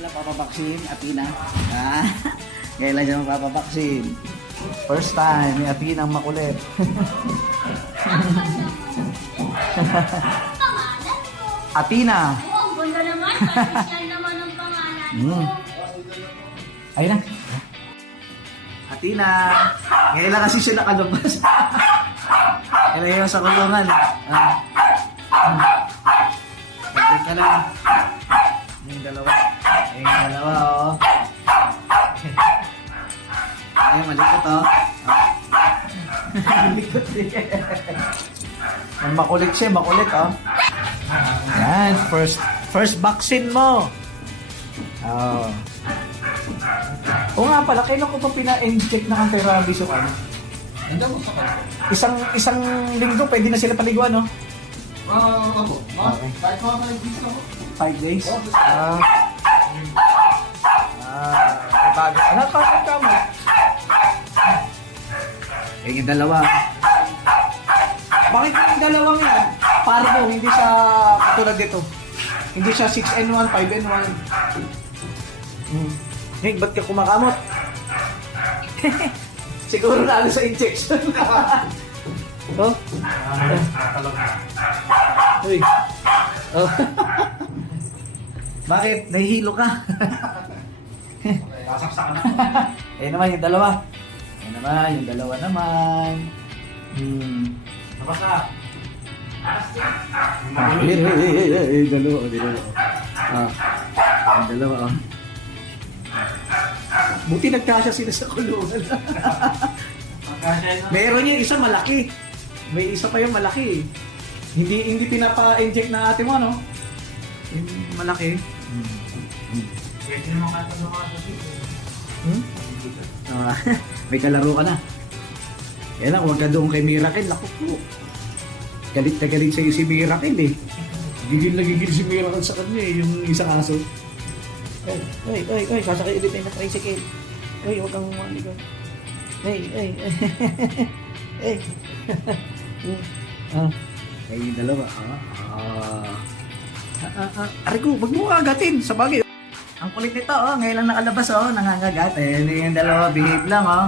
lang papapaksin, Athena. Ah, ngayon lang siya mapapaksin. First time, may Athena ang makulit. Athena. Oo, ang ganda naman. Patrisyal naman ang pangalan ko. Ayun na. Athena. Ngayon lang kasi siya nakalabas. Ngayon sa kulungan. Pagkat ka lang. Yung dalawa. Yung dalawa, oh. Ayun, malikot, oh. Malikot siya. Makulit siya, makulit, oh. Yan, first vaccine mo. Oh. O nga pala, kailan ko pa pina-inject na anti-rabies yung ano? Nandiyan mo sa kanto. Isang linggo, pwede na sila paliguan, no? Ako. Okay. Kahit mga 5 days ako. 5 days? May bago. Ano pa ka mo? Eh, yung dalawa. Bakit yung dalawang yan? Pardo, hindi siya katulad dito. Hindi siya 6N1, 5N1. Hey, ba't ka kumakamot? Siguro na sa injection. Oh? Uy. Oh. Bakit? Nahihilo ka? Kasaksakan na. Ayun naman yung dalawa. Ayun naman, yung dalawa naman. Nabasa. Dalawa, dalawa. Yung dalawa, oh. Buti nagkasya sila sa kulungan. Meron yung isa malaki. May isa pa yung malaki. Hindi pinapa-inject na ate mo, no? Yung malaki. Pwede naman kahit ano mga dito. May kalaro ka na. Kaya lang, huwag ka doon kay Miracle. Naku po. Galit na galit sa'yo si Miracle eh. Gigil na gigil si Miracle sa kanya eh, yung isang aso. Oy, sasakay ulit tayo na tricycle. Oy, huwag kang maligaw. Hey. Ay, yung dalawa. Arigo, wag mo kagatin. Sa bagay. Ang kulit nito, oh. Ngayon lang nakalabas, oh. Nangangagat. Eh, yung dalawa, behave lang, oh.